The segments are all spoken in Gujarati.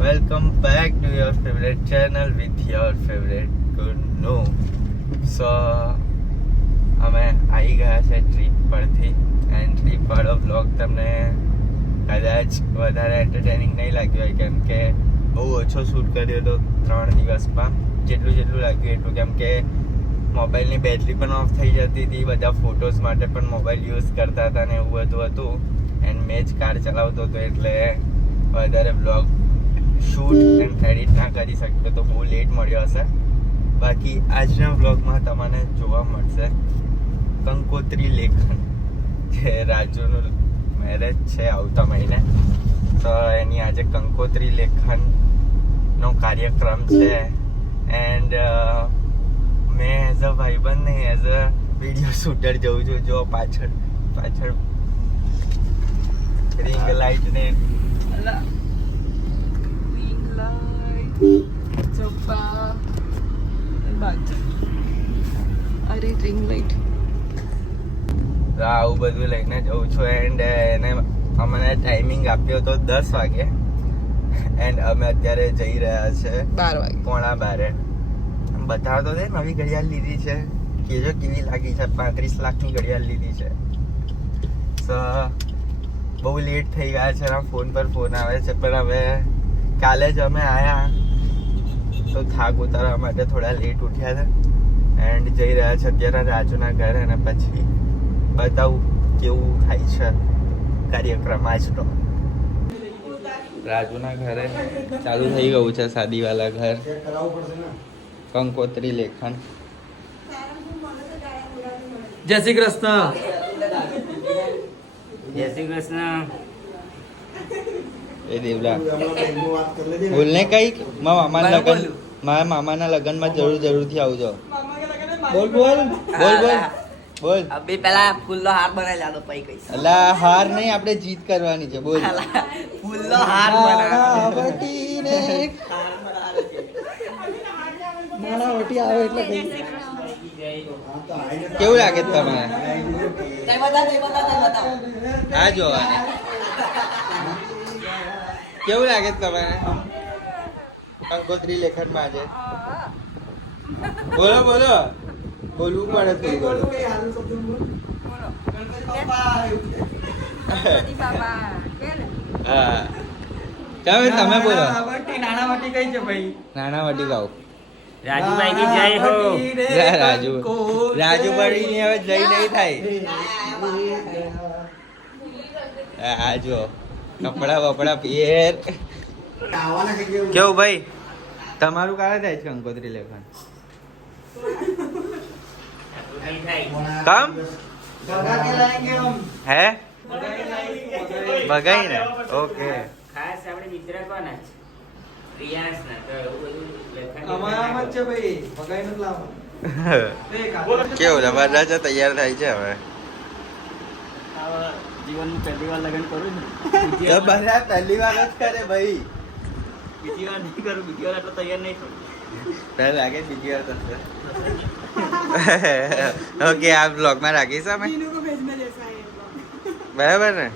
Welcome back to your favourite channel with your favourite ગુનુ so અમે આવી ગયા છે ટ્રીપ પરથી એન્ડ ટ્રીપ પર બ્લોગ તમને કદાચ વધારે એન્ટરટેનિંગ નહીં લાગ્યું હોય, કેમ કે બહુ ઓછો શૂટ કર્યો હતો ત્રણ દિવસમાં. જેટલું જેટલું લાગ્યું એટલું, કેમ કે મોબાઈલની બેટરી પણ ઓફ થઈ જતી હતી, બધા ફોટોઝ માટે પણ મોબાઈલ યુઝ કરતા હતા ને એવું બધું હતું. એન્ડ મેં જ કાર ચલાવતો હતો એટલે વધારે બ્લોગ શૂટ એન્ડ એડિટ ના કરી શકતો તો બહુ લેટ મળ્યો હશે. બાકી આજના બ્લોગમાં તમને જોવા મળશે કંકોત્રી લેખન, જે રાજુનું મેરેજ છે આવતા મહિને. તો એની આજે કંકોત્રી લેખનનો કાર્યક્રમ છે. એન્ડ મેં એઝ અ ભાઈબંધ નહીં એઝ અ વીડિયો શૂટર જઉં છું. જો પાછળ પાછળ રિંગ લાઈટ ને Light, sofa, બાજુ અરે light? તો આવું બધું લઈને જઉં છું એન્ડ એને અમને ટાઈમિંગ આપ્યો હતો દસ વાગે. એન્ડ અમે અત્યારે જઈ રહ્યા છે બાર વાગે. પોણા બારે. બતાવતો દે નવી ઘડિયાળ લીધી છે. કેજો કેવી લાગી છે? પાંત્રીસ લાખની ઘડિયાળ લીધી છે. તો બહુ લેટ થઈ ગયા છે ફોન પર ફોન આવે છે પણ હવે કાલે જ અમે આયા. તો થાક ઉતારવા માટે થોડા લેટ ઉઠ્યા હતા. એન્ડ જઈ રહ્યા છે અત્યારે રાજુના ઘરે અને પછી બતાવું કેવું થાય છે કાર્યક્રમ આજનો. રાજુના ઘરે ચાલુ થઈ ગયું છે સાદીવાલા ઘર. કંકોત્રી લેખન. જય શ્રી કૃષ્ણ. જય શ્રી કૃષ્ણ. એ દેવલા. બોલને કઈ મારા મામાના લગન મારા મામાના લગ્નમાં જરૂર જરૂરથી આવજો બોલ બોલ. બોલ બોલ. બોલ. અભી પેલા ફૂલનો હાર બનાવી લાડો પઈ કઈ અલા હાર નહીં આપણે જીત કરવાની છે. બોલ. ફૂલનો હાર બનાવ. નાના વટી આવે એટલે કઈ. કેવું લાગે છે તમને આ જોવાને કેવું લાગે છે તમને કંકોત્રી લેખનમાં આજે? બોલો બોલો. બોલવું પડે થોડું હા. તમે તમે બોલો. નાણાવટી કઈ છે ભાઈ? નાના વટી ગાઓ. રાજુભાઈ ની જય હો. રાજુ. રાજુભાઈ ની હવે જઈ નહીં થાય. આ જો કપડા બપડા પહેર. કેવું? ભાઈ? તમારું કાલે થાય છે કંકોત્રી લેખન. કમ? હે? બગાઈ ને ઓકે. ખાસ આપણે મિત્ર કોના છે? રિયાસ ના તો એવું બધું અમારામાં જ છે ભાઈ. ભગાઈ નથી લાવવાનું. કેવું? જબરદસ્ત તૈયાર થાય છે હવે. જીવનનું પહેલી વાર લગ્ન કરું ને તો બધા પહેલી વાર જ કરે ભાઈ બીજી વાર નહીં કરું બીજી વાર એટલો તૈયાર નહીં થયું પહેલા લાગે બીજી વાર થશે ઓકે આ બ્લોગમાં રાખીશ અમે બરાબર ને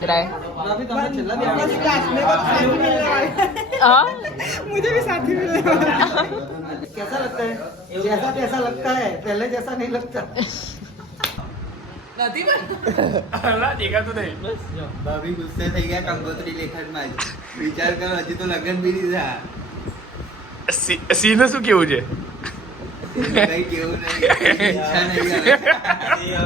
ભાભી તમે છેલ્લા બે मुझे भी साथी मिले कैसा लगता है जैसा जैसा लगता है पहले जैसा नहीं लगता નથી પણ ભાભી ગુસ્સે થઈ ગયા કંકોત્રી લેખનમાં જ. વિચાર કરો હજી તો લગ્ન બી દીધા સીને શું કેવું છે? કઈ કેવું નહીં. નહીં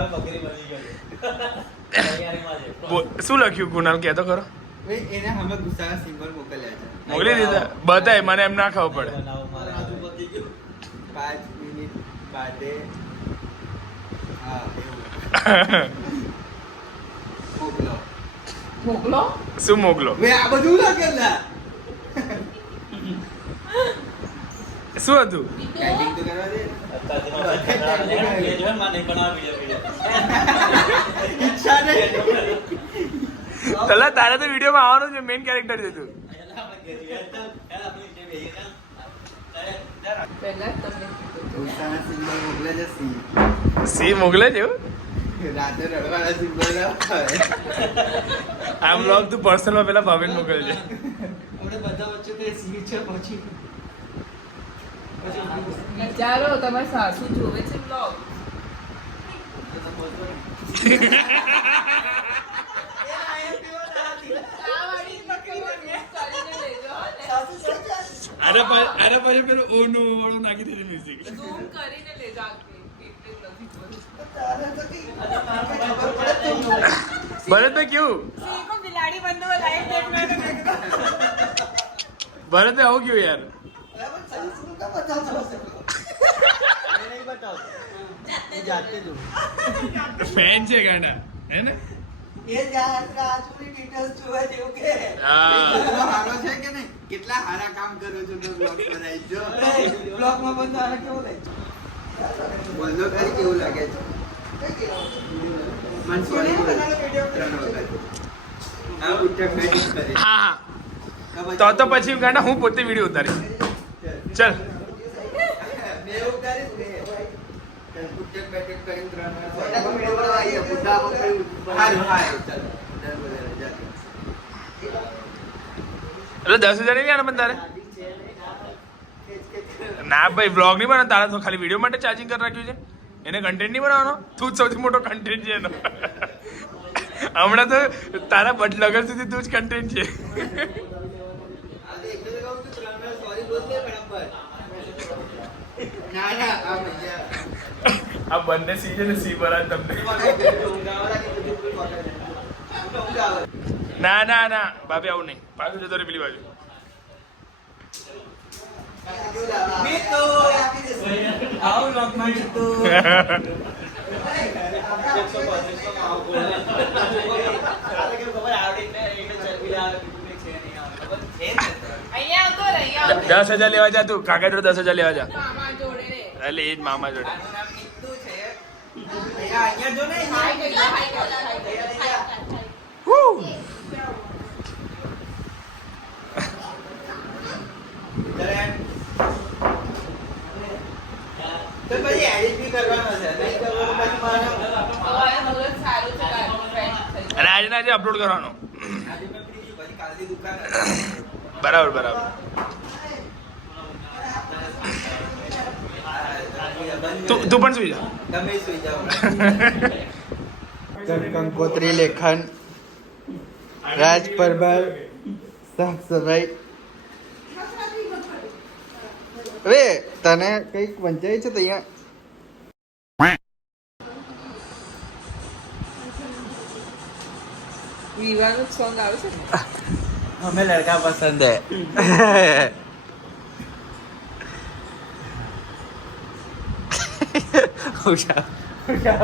શું લખ્યું કુનાલ કહેતો ખરો? ભાઈ, એને અમે ગુસ્સાના સિમ્બોલ મોકલ્યા છે. મોકલી દીધા. બતાય મને એમ ના ખબર પડે. પાંચ મિનિટ બાદે મોકલો. શું મોકલો? ભાઈ આ બધું લખેલા શું હતું? તલા તારે તો વિડીયોમાં આવવાનું છે મેઇન કેરેક્ટર છે તું. પહેલા સી સી મોકલે છે આ બ્લોગ તું પર્સનલમાં પેલા ભાવેન મોકલજે બધા વચ્ચે તે સીટ છે પછી ચાલો તમારી સાસુ જોવે છે બ્લોગ આના પાછળ આના પછી પેલું ઓનું વાળો નાખી દીધી મ્યુઝિક ઝૂમ કરીને કેવું બિલાડી બંધો લાઈટ આવું કેવું યાર? ફેન છે ગાના હે ને? એ ડિટેલ્સ જોવા જેવું કે. હારો છે કે નહીં? કેટલા હારા કામ કરો છો તો બ્લોગ બનાવી જો. બ્લોગમાં બંધ કેવું લાગે? બોલો કરી કેવું લાગે છે? મન તો તો પછી ગાના હું પોતે વીડિયો ઉતારીશ. ચલ બે ઉતારીશ બે ઉઠક બેઠક કરીને ત્રણ વાર હારું હારું ચાલો ડન બોલે જા એટલે દસ હજાર નહીં આના તારે? ના ભાઈ બ્લોગ નહીં બનાવ તારા તો ખાલી વીડિયો માટે ચાર્જિંગ કરી રાખ્યું છે. એને કન્ટેન્ટ નહીં બનાવવાનો? તું જ સૌથી મોટો કન્ટેન્ટ છે એનો. હમણાં તો તારા બટ લગન સુધી તું જ કન્ટેન્ટ છે. ના ના આ બંને સી છે ને સી બરાબર તમને. ના ના ના ભાભી આવું નહીં. પાછું જતો રે પેલી બાજુ. દસ હજાર લેવા જા તું. કાકા જોડે દસ હજાર લેવા જા. એટલે એ જ મામા જોડે. અને આજે આજે અપલોડ કરવાનો. બરાબર બરાબર તું પણ સુઈ જા. તમે સુઈ જાઓ. કંકોત્રી લેખન રાજ પરબાર સાફ સફાઈ હવે તને કંઈક વંચાય છે ત્યાં વિવાનું સોંગ આવે છે લડકા પસંદ હે udah udah